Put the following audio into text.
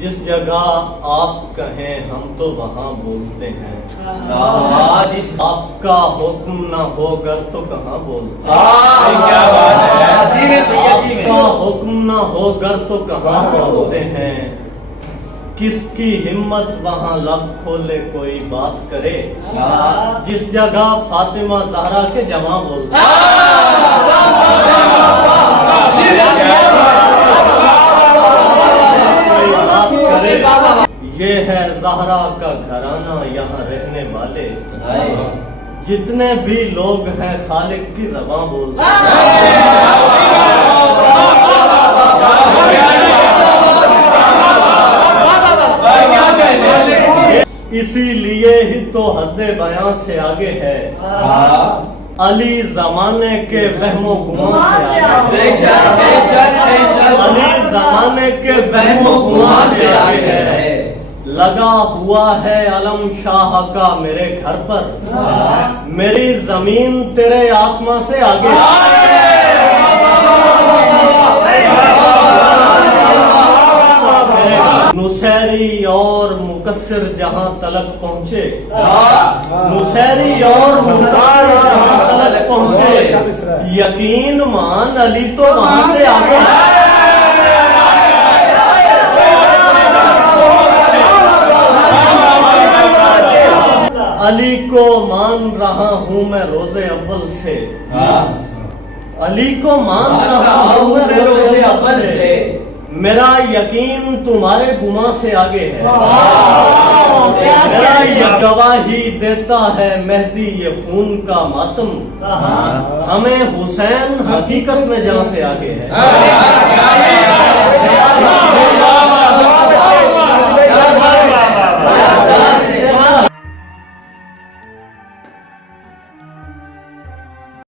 जिस जगह आप कहें हम तो वहाँ बोलते हैं। जिस आपका हुक्म न होकर तो कहाँ बोलते हैं। क्या बात है जी में सैयद जी में। आपका हुक्म न होकर तो कहाँ बोलते हैं। किसकी हिम्मत वहाँ लब खोले कोई बात करे। जिस जगह फातिमा जहरा के जमा बोलते हैं। ये है ज़हरा का घराना, यहाँ रहने वाले जितने भी लोग हैं खालिक की ज़बान बोलते हैं। इसीलिए ही तो हद्दे बयां से आगे है। अली जमाने के वहमो गुमा से आगे है। अली जमाने के वहमो गुमा से आगे है। लगा हुआ है अलम शाह का मेरे घर पर। मेरी जमीन तेरे आसमां से आगे है। नुसैरी और मुकस्सिर जहां तलक पहुंचे। नुसैरी और मुकस्सिर जहां तलक पहुंचे। यकीन मान अली तो वहां से आगे है। अली को मान रहा हूँ मैं रोजे अव्वल से। अली को मान रहा हूँ मैं रोजे अव्वल से। मेरा यकीन तुम्हारे गुमा से आगे है। मेरा ये गवाही देता है मेहदी ये खून का मातम। हमें हुसैन हकीकत में जहाँ से आगे है।